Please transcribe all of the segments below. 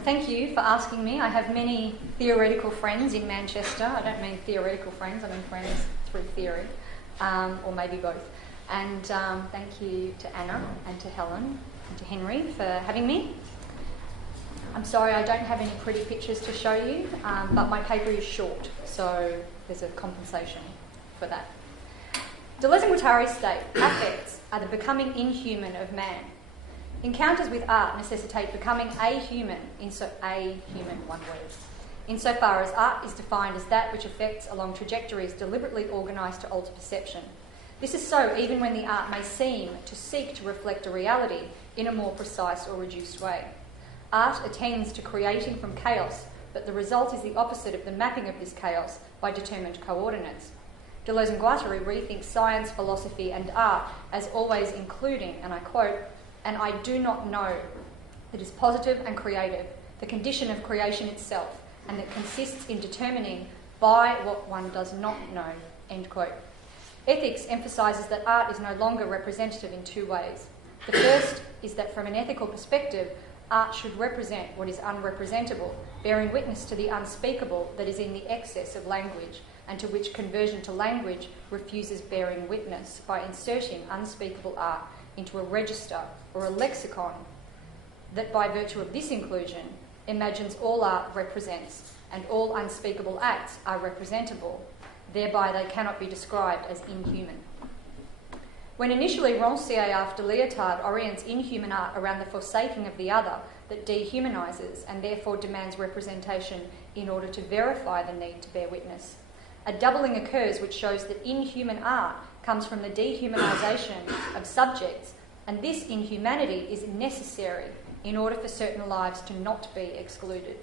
Well, thank you for asking me. I have many theoretical friends in Manchester. I don't mean theoretical friends, I mean friends through theory, or maybe both. And thank you to Anna and to Helen and to Henry for having me. I'm sorry I don't have any pretty pictures to show you, but my paper is short, so there's a compensation for that. Deleuze and Guattari state, affects are the becoming inhuman of man. Encounters with art necessitate becoming a-human, one word, insofar as art is defined as that which affects along trajectories deliberately organised to alter perception. This is so even when the art may seem to seek to reflect a reality in a more precise or reduced way. Art attends to creating from chaos, but the result is the opposite of the mapping of this chaos by determined coordinates. Deleuze and Guattari rethink science, philosophy and art as always including, and I quote, "and I do not know that is positive and creative, the condition of creation itself, and that consists in determining by what one does not know," end quote. Ethics emphasises that art is no longer representative in two ways. The first is that from an ethical perspective, art should represent what is unrepresentable, bearing witness to the unspeakable that is in the excess of language, and to which conversion to language refuses bearing witness by inserting unspeakable art into a register or a lexicon that by virtue of this inclusion imagines all art represents and all unspeakable acts are representable, thereby they cannot be described as inhuman. When initially Rancière after Lyotard orients inhuman art around the forsaking of the other that dehumanises and therefore demands representation in order to verify the need to bear witness, a doubling occurs which shows that inhuman art comes from the dehumanisation of subjects, and this inhumanity is necessary in order for certain lives to not be excluded.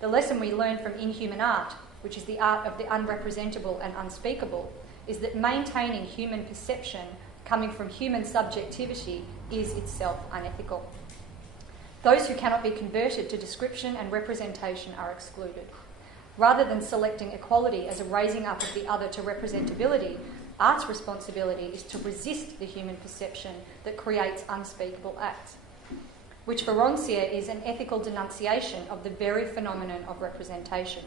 The lesson we learn from inhuman art, which is the art of the unrepresentable and unspeakable, is that maintaining human perception coming from human subjectivity is itself unethical. Those who cannot be converted to description and representation are excluded. Rather than selecting equality as a raising up of the other to representability, art's responsibility is to resist the human perception that creates unspeakable acts, which for Rancière is an ethical denunciation of the very phenomenon of representation.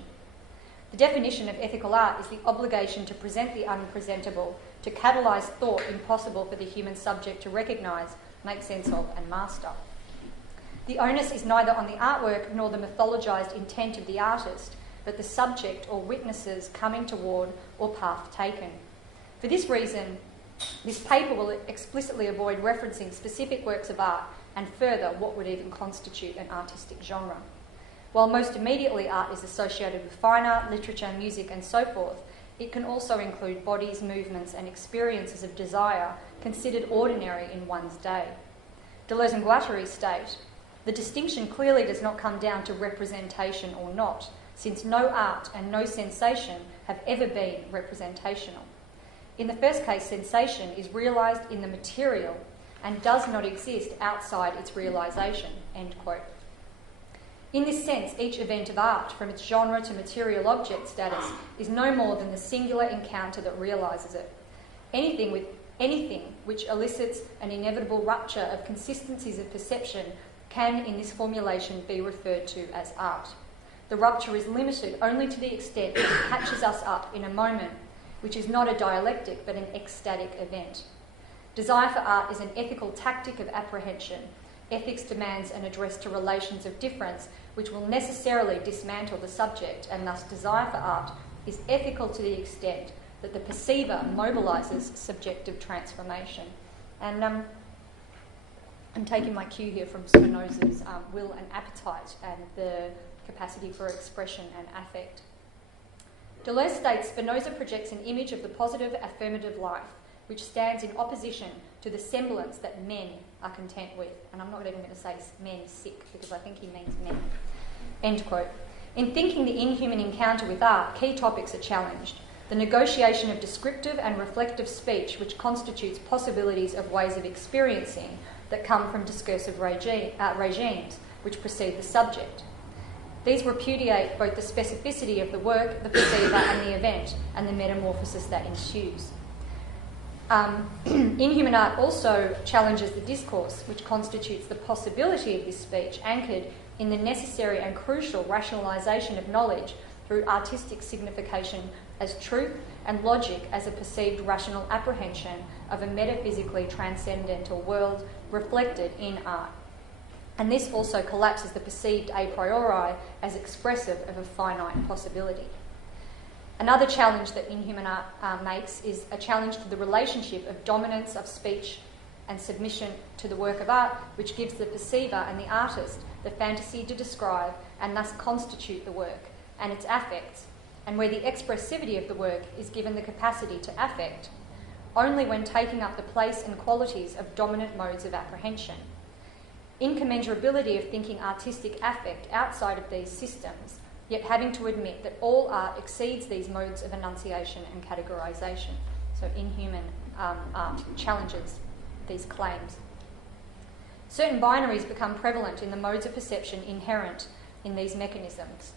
The definition of ethical art is the obligation to present the unpresentable, to catalyse thought impossible for the human subject to recognise, make sense of and master. The onus is neither on the artwork nor the mythologised intent of the artist, but the subject or witnesses coming toward or path taken. For this reason, this paper will explicitly avoid referencing specific works of art and further what would even constitute an artistic genre. While most immediately art is associated with fine art, literature, music and so forth, it can also include bodies, movements and experiences of desire considered ordinary in one's day. Deleuze and Guattari state, the distinction clearly does not come down to representation or not, since no art and no sensation have ever been representational. In the first case, sensation is realised in the material and does not exist outside its realisation, end quote. In this sense, each event of art, from its genre to material object status, is no more than the singular encounter that realises it. Anything which elicits an inevitable rupture of consistencies of perception can, in this formulation, be referred to as art. The rupture is limited only to the extent that it catches us up in a moment, which is not a dialectic but an ecstatic event. Desire for art is an ethical tactic of apprehension. Ethics demands an address to relations of difference, which will necessarily dismantle the subject, and thus desire for art is ethical to the extent that the perceiver mobilises subjective transformation. And I'm taking my cue here from Spinoza's will and appetite and the capacity for expression and affect. Deleuze states Spinoza projects an image of the positive affirmative life, which stands in opposition to the semblance that men are content with. And I'm not even going to say men sick, because I think he means men. End quote. In thinking the inhuman encounter with art, key topics are challenged. The negotiation of descriptive and reflective speech, which constitutes possibilities of ways of experiencing that come from discursive regimes, which precede the subject. These repudiate both the specificity of the work, the perceiver and the event, and the metamorphosis that ensues. Inhuman art also challenges the discourse, which constitutes the possibility of this speech anchored in the necessary and crucial rationalisation of knowledge through artistic signification as truth and logic as a perceived rational apprehension of a metaphysically transcendental world reflected in art. And this also collapses the perceived a priori as expressive of a finite possibility. Another challenge that Inhuman art makes is a challenge to the relationship of dominance of speech and submission to the work of art, which gives the perceiver and the artist the fantasy to describe and thus constitute the work and its affects, and where the expressivity of the work is given the capacity to affect, only when taking up the place and qualities of dominant modes of apprehension. Incommensurability of thinking artistic affect outside of these systems, yet having to admit that all art exceeds these modes of enunciation and categorisation. So Inhuman art challenges these claims. Certain binaries become prevalent in the modes of perception inherent in these mechanisms.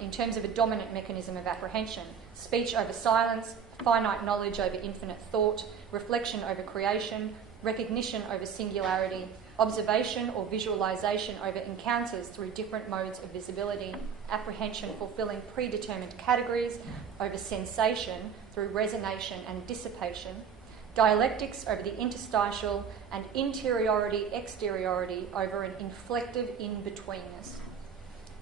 In terms of a dominant mechanism of apprehension, speech over silence, finite knowledge over infinite thought, reflection over creation, recognition over singularity, observation or visualisation over encounters through different modes of visibility, apprehension fulfilling predetermined categories over sensation through resonation and dissipation, dialectics over the interstitial, and interiority-exteriority over an inflective in-betweenness.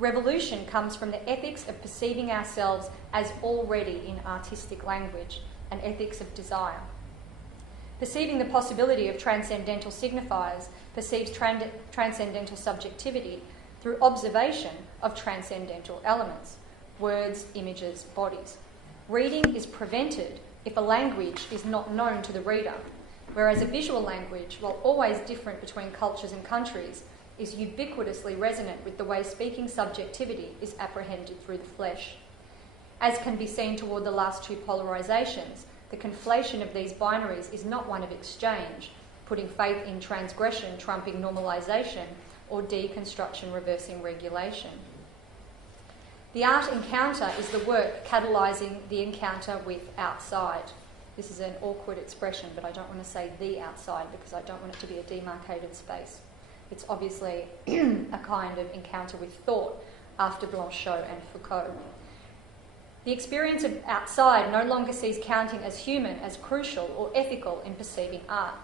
Revolution comes from the ethics of perceiving ourselves as already in artistic language, an ethics of desire. Perceiving the possibility of transcendental signifiers perceives transcendental subjectivity through observation of transcendental elements, words, images, bodies. Reading is prevented if a language is not known to the reader, whereas a visual language, while always different between cultures and countries, is ubiquitously resonant with the way speaking subjectivity is apprehended through the flesh. As can be seen toward the last two polarisations, the conflation of these binaries is not one of exchange, putting faith in transgression trumping normalisation, or deconstruction reversing regulation. The art encounter is the work catalysing the encounter with outside. This is an awkward expression, but I don't want to say the outside because I don't want it to be a demarcated space. It's obviously a kind of encounter with thought after Blanchot and Foucault. The experience of outside no longer sees counting as human, as crucial or ethical in perceiving art.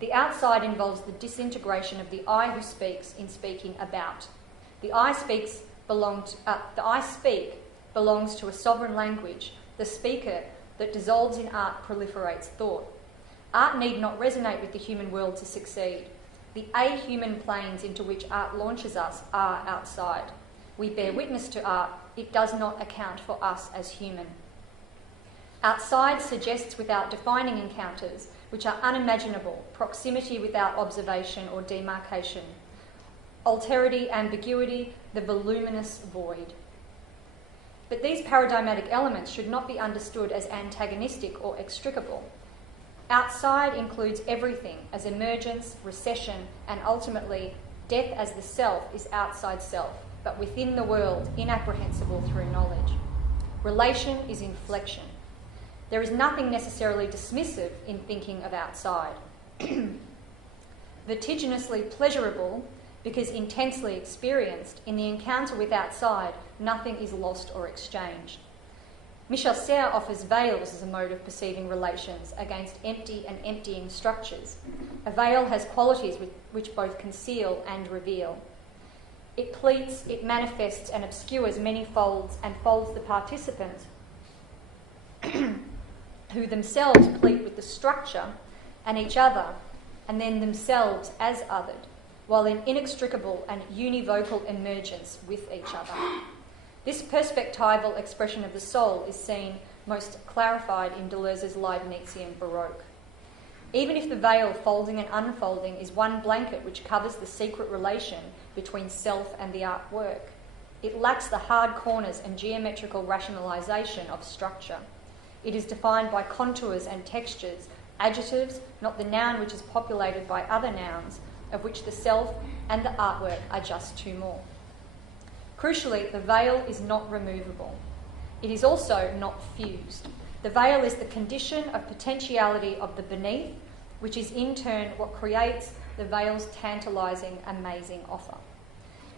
The outside involves the disintegration of the I who speaks in speaking about. The I speak belongs to a sovereign language, the speaker that dissolves in art proliferates thought. Art need not resonate with the human world to succeed. The a-human planes into which art launches us are outside. We bear witness to art, it does not account for us as human. Outside suggests without defining encounters, which are unimaginable, proximity without observation or demarcation, alterity, ambiguity, the voluminous void. But these paradigmatic elements should not be understood as antagonistic or extricable. Outside includes everything as emergence, recession, and ultimately death as the self is outside self, but within the world, inapprehensible through knowledge. Relation is inflection. There is nothing necessarily dismissive in thinking of outside. Vertiginously pleasurable, because intensely experienced, in the encounter with outside, nothing is lost or exchanged. Michel Serres offers veils as a mode of perceiving relations against empty and emptying structures. A veil has qualities which both conceal and reveal. It pleats, it manifests and obscures many folds and folds the participants who themselves pleat with the structure and each other, and then themselves as othered, while in inextricable and univocal emergence with each other. This perspectival expression of the soul is seen most clarified in Deleuze's Leibnizian Baroque. Even if the veil folding and unfolding is one blanket which covers the secret relation between self and the artwork, it lacks the hard corners and geometrical rationalisation of structure. It is defined by contours and textures, adjectives, not the noun which is populated by other nouns, of which the self and the artwork are just two more. Crucially, the veil is not removable. It is also not fused. The veil is the condition of potentiality of the beneath, which is in turn what creates the veil's tantalising, amazing offer.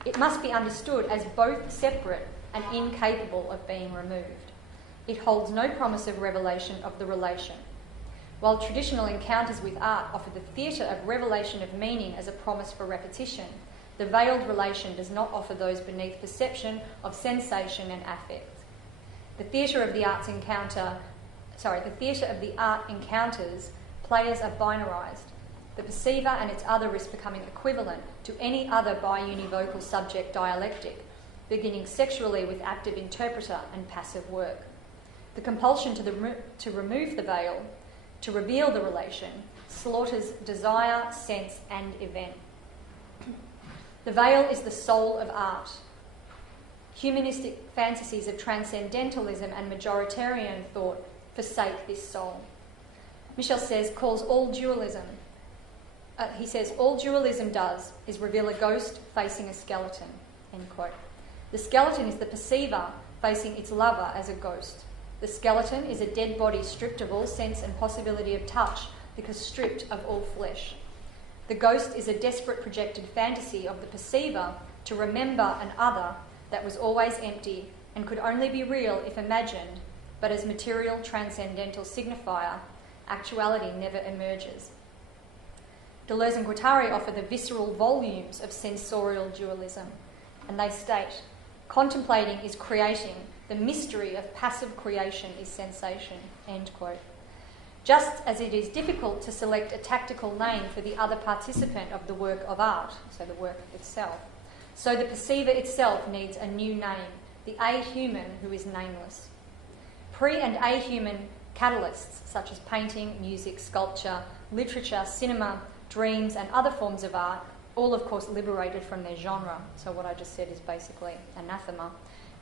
It must be understood as both separate and incapable of being removed. It holds no promise of revelation of the relation. While traditional encounters with art offer the theatre of revelation of meaning as a promise for repetition, the veiled relation does not offer those beneath perception of sensation and affect. The theatre of the art encounters, players are binarised. The perceiver and its other is becoming equivalent to any other bi-univocal subject dialectic, beginning sexually with active interpreter and passive work. The compulsion to remove the veil, to reveal the relation, slaughters desire, sense, and event. The veil is the soul of art. Humanistic fantasies of transcendentalism and majoritarian thought forsake this soul. Michel calls all dualism. He says, all dualism does is reveal a ghost facing a skeleton, end quote. The skeleton is the perceiver facing its lover as a ghost. The skeleton is a dead body stripped of all sense and possibility of touch because stripped of all flesh. The ghost is a desperate projected fantasy of the perceiver to remember an other that was always empty and could only be real if imagined, but as material transcendental signifier, actuality never emerges. Deleuze and Guattari offer the visceral volumes of sensorial dualism, and they state, contemplating is creating, the mystery of passive creation is sensation, end quote. Just as it is difficult to select a tactical name for the other participant of the work of art, so the work itself, so the perceiver itself needs a new name, the a-human who is nameless. Pre- and a-human catalysts such as painting, music, sculpture, literature, cinema, dreams and other forms of art, all of course liberated from their genre, so what I just said is basically anathema,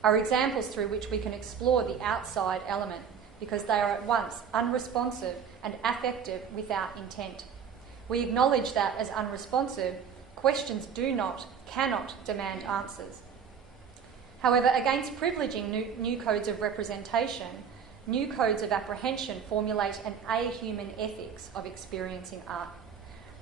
are examples through which we can explore the outside element because they are at once unresponsive and affective without intent. We acknowledge that as unresponsive, questions cannot demand answers. However, against privileging new codes of representation, new codes of apprehension formulate an a-human ethics of experiencing art.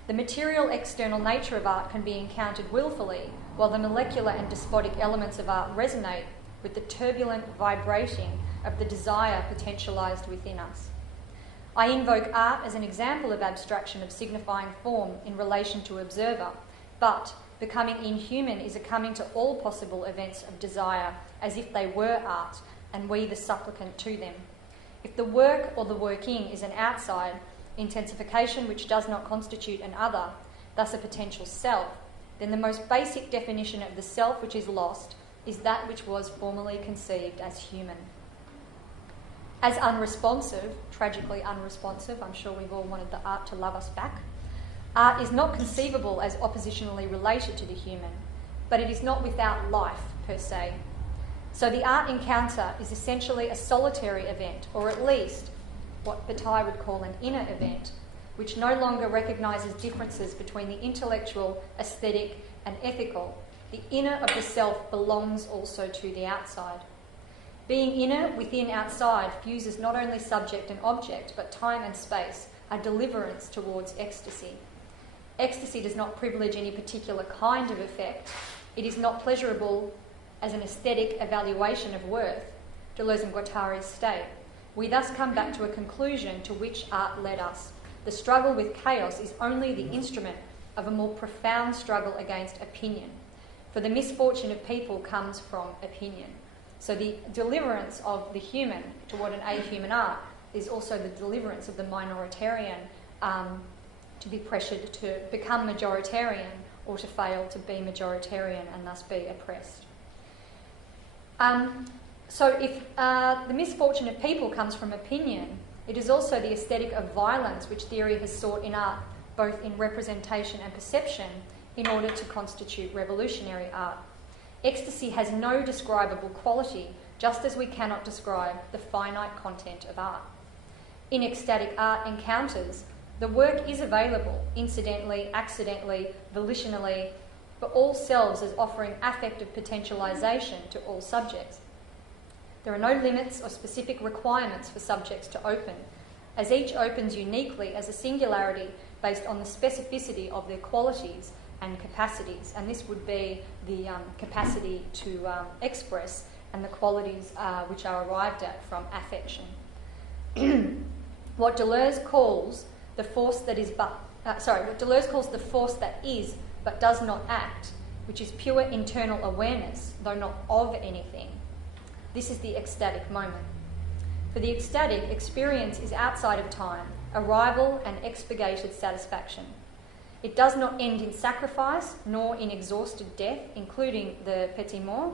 The material external nature of art can be encountered willfully, while the molecular and despotic elements of art resonate with the turbulent vibrating of the desire potentialised within us. I invoke art as an example of abstraction of signifying form in relation to observer, but becoming inhuman is a coming to all possible events of desire as if they were art, and we the supplicant to them. If the work or the working is an outside, intensification which does not constitute an other, thus a potential self, then the most basic definition of the self which is lost is that which was formerly conceived as human. As unresponsive, tragically unresponsive, I'm sure we've all wanted the art to love us back, art is not conceivable as oppositionally related to the human, but it is not without life per se. So the art encounter is essentially a solitary event, or at least what Guattari would call an inner event, which no longer recognises differences between the intellectual, aesthetic and ethical. The inner of the self belongs also to the outside. Being inner, within, outside fuses not only subject and object, but time and space, a deliverance towards ecstasy. Ecstasy does not privilege any particular kind of effect. It is not pleasurable as an aesthetic evaluation of worth, Deleuze and Guattari state. We thus come back to a conclusion to which art led us. The struggle with chaos is only the instrument of a more profound struggle against opinion. For the misfortune of people comes from opinion. So the deliverance of the human toward an a-human art is also the deliverance of the minoritarian to be pressured to become majoritarian or to fail to be majoritarian and thus be oppressed. So if the misfortune of people comes from opinion, it is also the aesthetic of violence which theory has sought in art, both in representation and perception, in order to constitute revolutionary art. Ecstasy has no describable quality, just as we cannot describe the finite content of art. In ecstatic art encounters, the work is available, incidentally, accidentally, volitionally, for all selves as offering affective potentialisation to all subjects. There are no limits or specific requirements for subjects to open, as each opens uniquely as a singularity based on the specificity of their qualities, and capacities, and this would be the capacity to express and the qualities which are arrived at from affection. What Deleuze calls the force that is what Deleuze calls the force that is but does not act, which is pure internal awareness, though not of anything. This is the ecstatic moment. For the ecstatic, experience is outside of time, arrival and expurgated satisfaction. It does not end in sacrifice, nor in exhausted death, including the petit mort.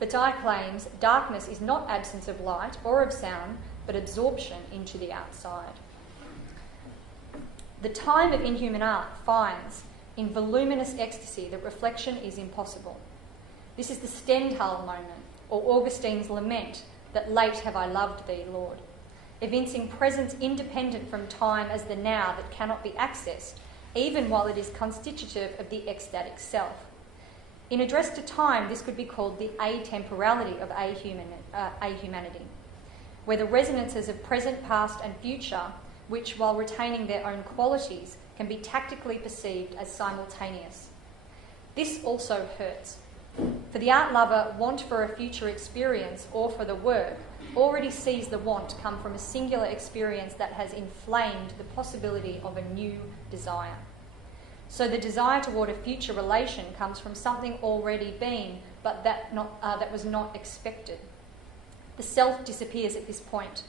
Guattari claims darkness is not absence of light or of sound, but absorption into the outside. The time of inhuman art finds in voluminous ecstasy that reflection is impossible. This is the Stendhal moment, or Augustine's lament that late have I loved thee, Lord, evincing presence independent from time as the now that cannot be accessed, even while it is constitutive of the ecstatic self. In address to time, this could be called the atemporality of ahumanity, where the resonances of present, past and future, which, while retaining their own qualities, can be tactically perceived as simultaneous. This also hurts. For the art lover, want for a future experience or for the work already sees the want come from a singular experience that has inflamed the possibility of a new desire. So the desire toward a future relation comes from something already been, but that was not expected. The self disappears at this point,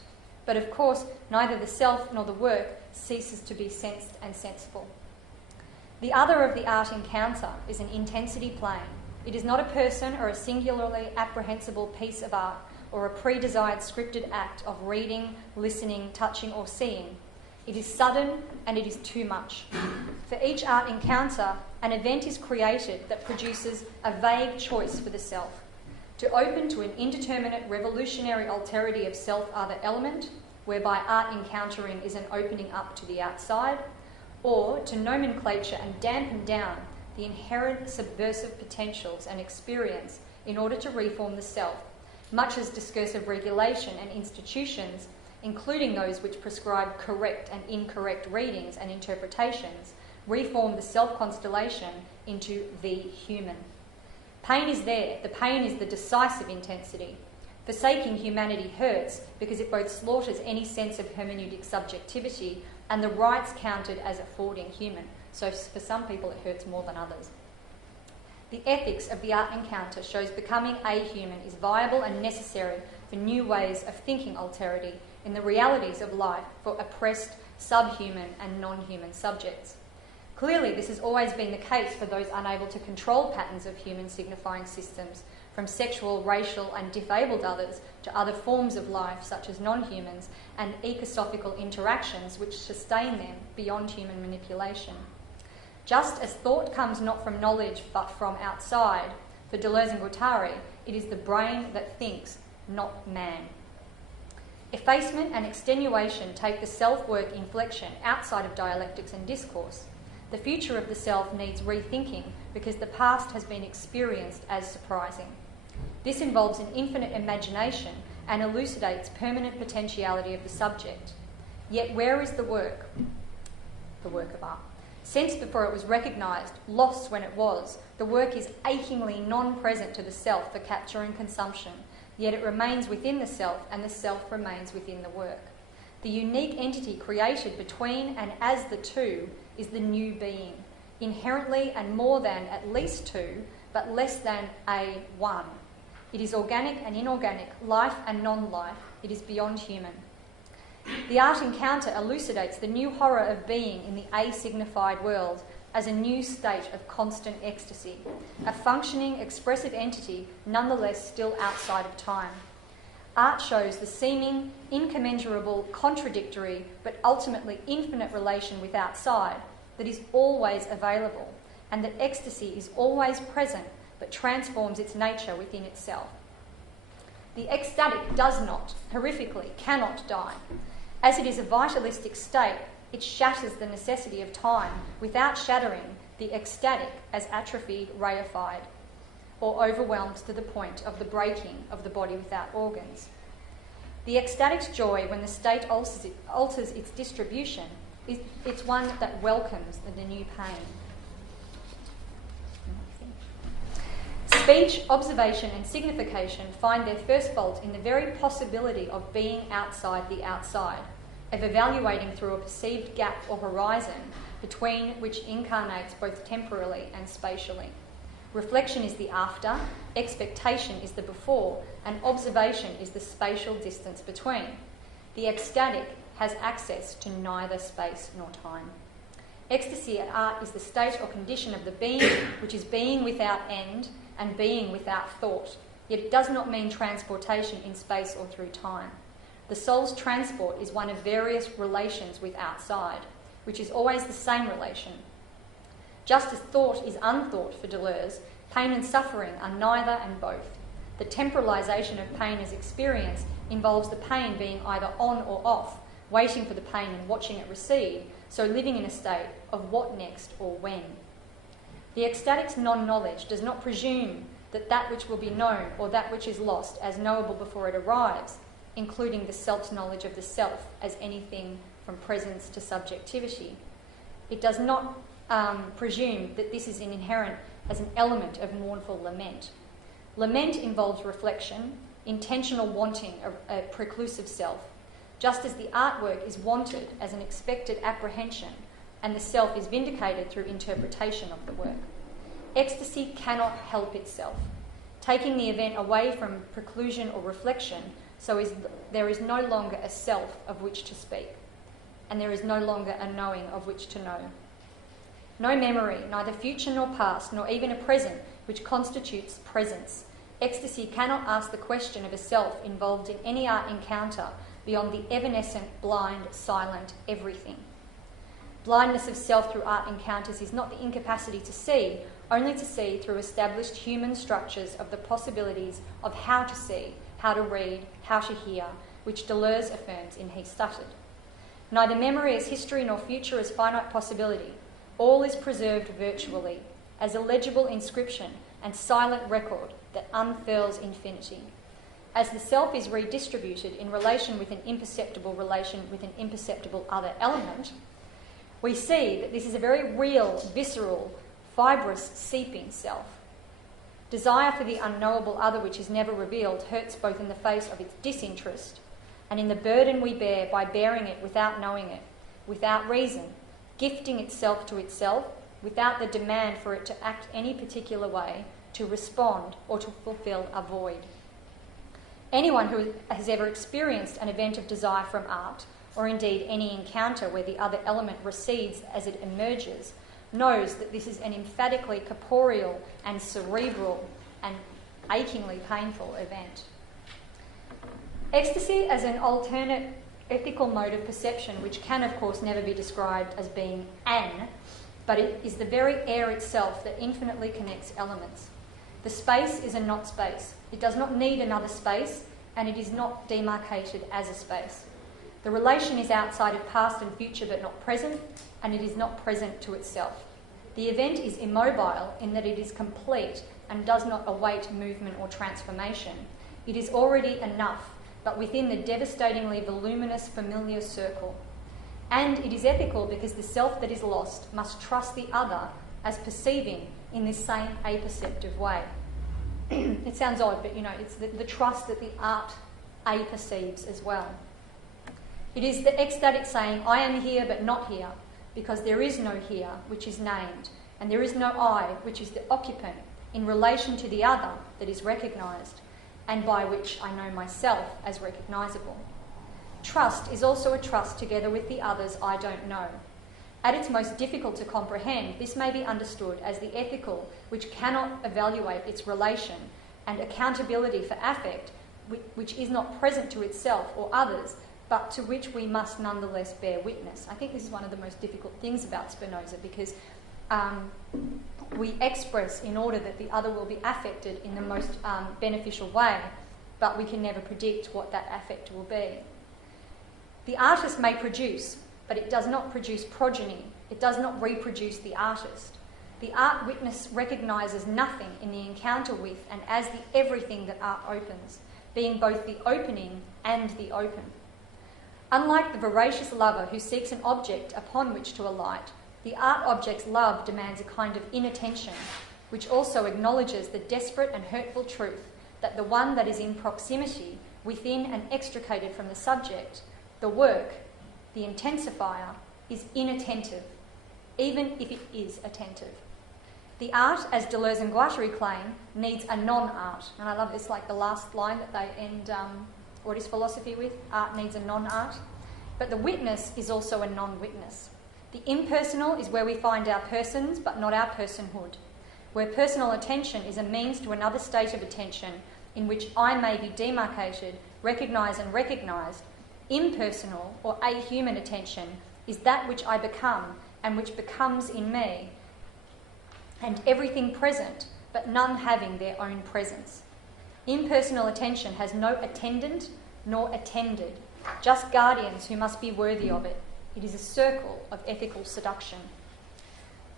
but of course neither the self nor the work ceases to be sensed and sensible. The other of the art encounter is an intensity plane. It is not a person or a singularly apprehensible piece of art or a pre-desired scripted act of reading, listening, touching or seeing. It is sudden and it is too much. For each art encounter, an event is created that produces a vague choice for the self, to open to an indeterminate revolutionary alterity of self-other element, whereby art encountering is an opening up to the outside, or to nomenclature and dampen down the inherent subversive potentials and experience in order to reform the self, much as discursive regulation and institutions, including those which prescribe correct and incorrect readings and interpretations, reform the self-constellation into the human. Pain is there. The pain is the decisive intensity. Forsaking humanity hurts because it both slaughters any sense of hermeneutic subjectivity and the rights counted as affording human. So for some people it hurts more than others. The ethics of the art encounter shows becoming ahuman is viable and necessary for new ways of thinking alterity in the realities of life for oppressed, subhuman and non-human subjects. Clearly, this has always been the case for those unable to control patterns of human signifying systems, from sexual, racial and disabled others to other forms of life such as non-humans and ecosophical interactions which sustain them beyond human manipulation. Just as thought comes not from knowledge but from outside, for Deleuze and Guattari, it is the brain that thinks, not man. Effacement and extenuation take the self-work inflection outside of dialectics and discourse. The future of the self needs rethinking because the past has been experienced as surprising. This involves an infinite imagination and elucidates permanent potentiality of the subject. Yet where is the work? The work of art. Sensed before it was recognised, lost when it was, the work is achingly non-present to the self for capture and consumption, yet it remains within the self and the self remains within the work. The unique entity created between and as the two is the new being, inherently and more than at least two, but less than a one. It is organic and inorganic, life and non-life. It is beyond human. The art encounter elucidates the new horror of being in the asignified world as a new state of constant ecstasy, a functioning, expressive entity nonetheless still outside of time. Art shows the seeming, incommensurable, contradictory, but ultimately infinite relation with outside that is always available, and that ecstasy is always present but transforms its nature within itself. The ecstatic does not, horrifically, cannot die. As it is a vitalistic state, it shatters the necessity of time without shattering the ecstatic as atrophied, reified, or overwhelmed to the point of the breaking of the body without organs. The ecstatic's joy when the state alters its distribution, it's one that welcomes the new pain. Speech, observation and signification find their first fault in the very possibility of being outside the outside, of evaluating through a perceived gap or horizon between which incarnates both temporally and spatially. Reflection is the after, expectation is the before, and observation is the spatial distance between. The ecstatic has access to neither space nor time. Ecstasy at art is the state or condition of the being which is being without end and being without thought, yet it does not mean transportation in space or through time. The soul's transport is one of various relations with outside, which is always the same relation. Just as thought is unthought for Deleuze, pain and suffering are neither and both. The temporalisation of pain as experience involves the pain being either on or off, waiting for the pain and watching it recede, so living in a state of what next or when. The ecstatic's non-knowledge does not presume that that which will be known or that which is lost as knowable before it arrives, including the self's knowledge of the self as anything from presence to subjectivity. It does not presume that this is inherent as an element of mournful lament. Lament involves reflection, intentional wanting a preclusive self, just as the artwork is wanted as an expected apprehension and the self is vindicated through interpretation of the work. Ecstasy cannot help itself, taking the event away from preclusion or reflection, so there is no longer a self of which to speak, and there is no longer a knowing of which to know. No memory, neither future nor past, nor even a present, which constitutes presence. Ecstasy cannot ask the question of a self involved in any art encounter beyond the evanescent, blind, silent everything. Blindness of self through art encounters is not the incapacity to see, only to see through established human structures of the possibilities of how to see, how to read, how to hear, which Deleuze affirms in He Stuttered. Neither memory as history nor future as finite possibility. All is preserved virtually, as a legible inscription and silent record that unfurls infinity. As the self is redistributed in relation with an imperceptible relation with an imperceptible other element, we see that this is a very real, visceral, fibrous, seeping self. Desire for the unknowable other which is never revealed hurts both in the face of its disinterest and in the burden we bear by bearing it without knowing it, without reason, gifting itself to itself, without the demand for it to act any particular way, to respond or to fulfil a void. Anyone who has ever experienced an event of desire from art, or indeed any encounter where the other element recedes as it emerges, knows that this is an emphatically corporeal and cerebral and achingly painful event. Ecstasy as an alternate ethical mode of perception, which can of course never be described as being but it is the very air itself that infinitely connects elements. The space is a not space. It does not need another space, and it is not demarcated as a space. The relation is outside of past and future but not present, and it is not present to itself. The event is immobile in that it is complete and does not await movement or transformation. It is already enough, but within the devastatingly voluminous familiar circle. And it is ethical because the self that is lost must trust the other as perceiving in this same aperceptive way. It sounds odd, but it's the trust that the art perceives as well. It is the ecstatic saying, I am here but not here, because there is no here which is named, and there is no I which is the occupant in relation to the other that is recognised, and by which I know myself as recognisable. Trust is also a trust together with the others I don't know. At its most difficult to comprehend, this may be understood as the ethical which cannot evaluate its relation, and accountability for affect which is not present to itself or others, but to which we must nonetheless bear witness. I think this is one of the most difficult things about Spinoza, because we express in order that the other will be affected in the most beneficial way, but we can never predict what that affect will be. The artist may produce, but it does not produce progeny. It does not reproduce the artist. The art witness recognises nothing in the encounter with and as the everything that art opens, being both the opening and the open. Unlike the voracious lover who seeks an object upon which to alight, the art object's love demands a kind of inattention, which also acknowledges the desperate and hurtful truth that the one that is in proximity, within and extricated from the subject, the work, the intensifier, is inattentive, even if it is attentive. The art, as Deleuze and Guattari claim, needs a non-art. And I love this, like the last line that they end what is philosophy with, art needs a non-art. But the witness is also a non-witness. The impersonal is where we find our persons, but not our personhood, where personal attention is a means to another state of attention in which I may be demarcated, recognised and recognised. Impersonal or ahuman attention is that which I become and which becomes in me, and everything present, but none having their own presence. Impersonal attention has no attendant nor attended, just guardians who must be worthy of it. It is a circle of ethical seduction.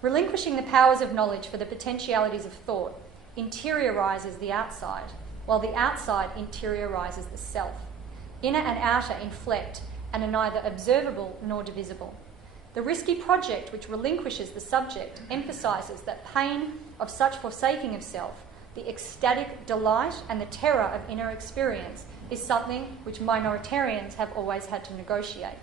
Relinquishing the powers of knowledge for the potentialities of thought interiorises the outside, while the outside interiorises the self. Inner and outer inflect and are neither observable nor divisible. The risky project which relinquishes the subject emphasises that pain of such forsaking of self, the ecstatic delight and the terror of inner experience, is something which minoritarians have always had to negotiate.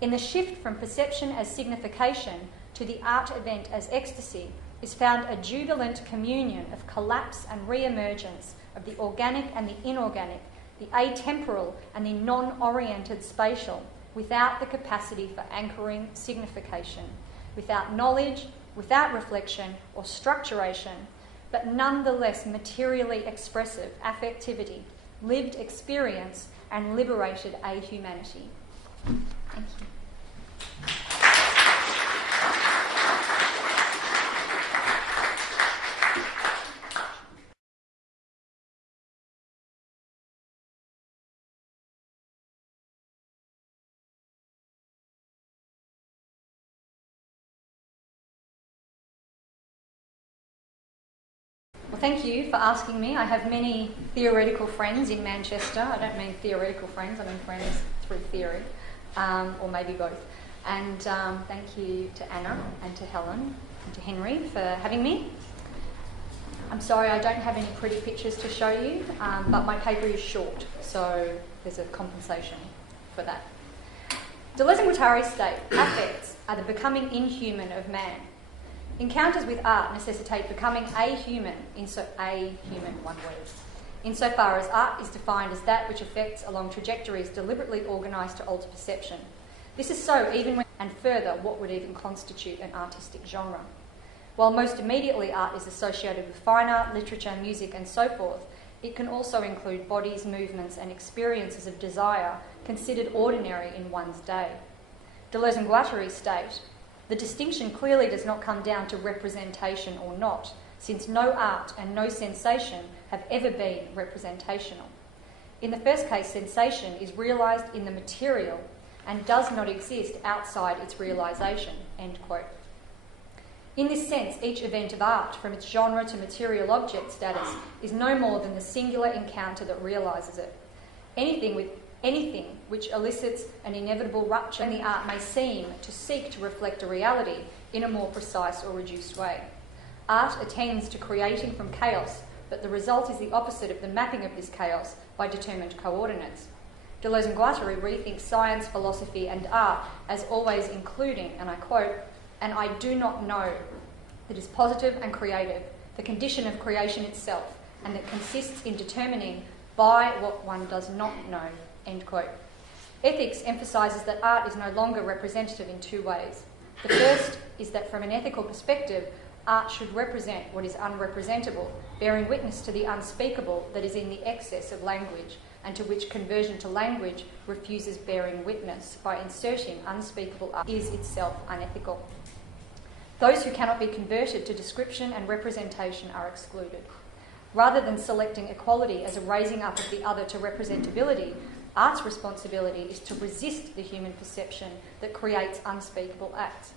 In the shift from perception as signification to the art event as ecstasy is found a jubilant communion of collapse and re-emergence of the organic and the inorganic, the atemporal and the non-oriented spatial, without the capacity for anchoring signification, without knowledge, without reflection or structuration, but nonetheless materially expressive affectivity, lived experience and liberated ahumanity. Thank you. Well, thank you for asking me. I have many theoretical friends in Manchester. I don't mean theoretical friends, I mean friends through theory, or maybe both. And thank you to Anna and to Helen and to Henry for having me. I'm sorry I don't have any pretty pictures to show you, but my paper is short, so there's a compensation for that. Deleuze and Guattari state, affects are the becoming inhuman of man. Encounters with art necessitate becoming ahuman, one word, insofar as art is defined as that which affects along trajectories deliberately organised to alter perception. This is so even when, and further, what would even constitute an artistic genre. While most immediately art is associated with fine art, literature, music and so forth, it can also include bodies, movements and experiences of desire considered ordinary in one's day. Deleuze and Guattari state, the distinction clearly does not come down to representation or not, since no art and no sensation have ever been representational. In the first case, sensation is realised in the material and does not exist outside its realisation, end quote. In this sense, each event of art, from its genre to material object status, is no more than the singular encounter that realises it. Anything which elicits an inevitable rupture in the art may seem to seek to reflect a reality in a more precise or reduced way. Art attends to creating from chaos, but the result is the opposite of the mapping of this chaos by determined coordinates. Deleuze and Guattari rethink science, philosophy and art as always including, and I quote, "and I do not know that is positive and creative, the condition of creation itself, and that consists in determining by what one does not know," end quote. Ethics emphasises that art is no longer representative in two ways. The first is that from an ethical perspective, art should represent what is unrepresentable, bearing witness to the unspeakable that is in the excess of language, and to which conversion to language refuses bearing witness by inserting unspeakable art is itself unethical. Those who cannot be converted to description and representation are excluded. Rather than selecting equality as a raising up of the other to representability, art's responsibility is to resist the human perception that creates unspeakable acts,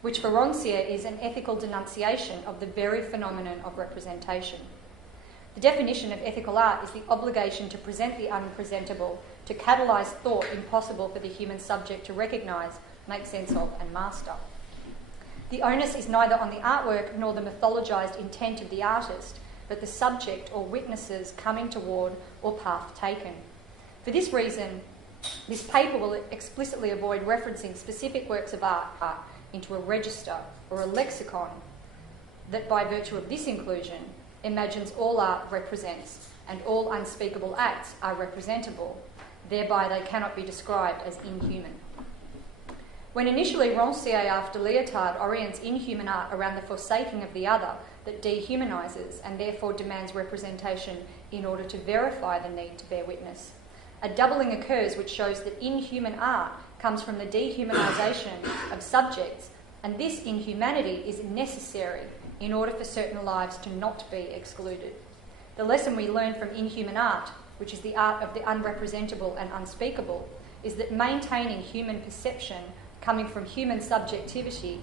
which for Rancière is an ethical denunciation of the very phenomenon of representation. The definition of ethical art is the obligation to present the unpresentable, to catalyse thought impossible for the human subject to recognise, make sense of and master. The onus is neither on the artwork nor the mythologised intent of the artist, but the subject or witnesses coming toward or path taken. For this reason, this paper will explicitly avoid referencing specific works of art into a register or a lexicon that, by virtue of this inclusion, imagines all art represents and all unspeakable acts are representable. Thereby they cannot be described as inhuman. When initially Rancière after Lyotard orients inhuman art around the forsaking of the other that dehumanises and therefore demands representation in order to verify the need to bear witness, a doubling occurs which shows that inhuman art comes from the dehumanisation of subjects, and this inhumanity is necessary in order for certain lives to not be excluded. The lesson we learn from inhuman art, which is the art of the unrepresentable and unspeakable, is that maintaining human perception coming from human subjectivity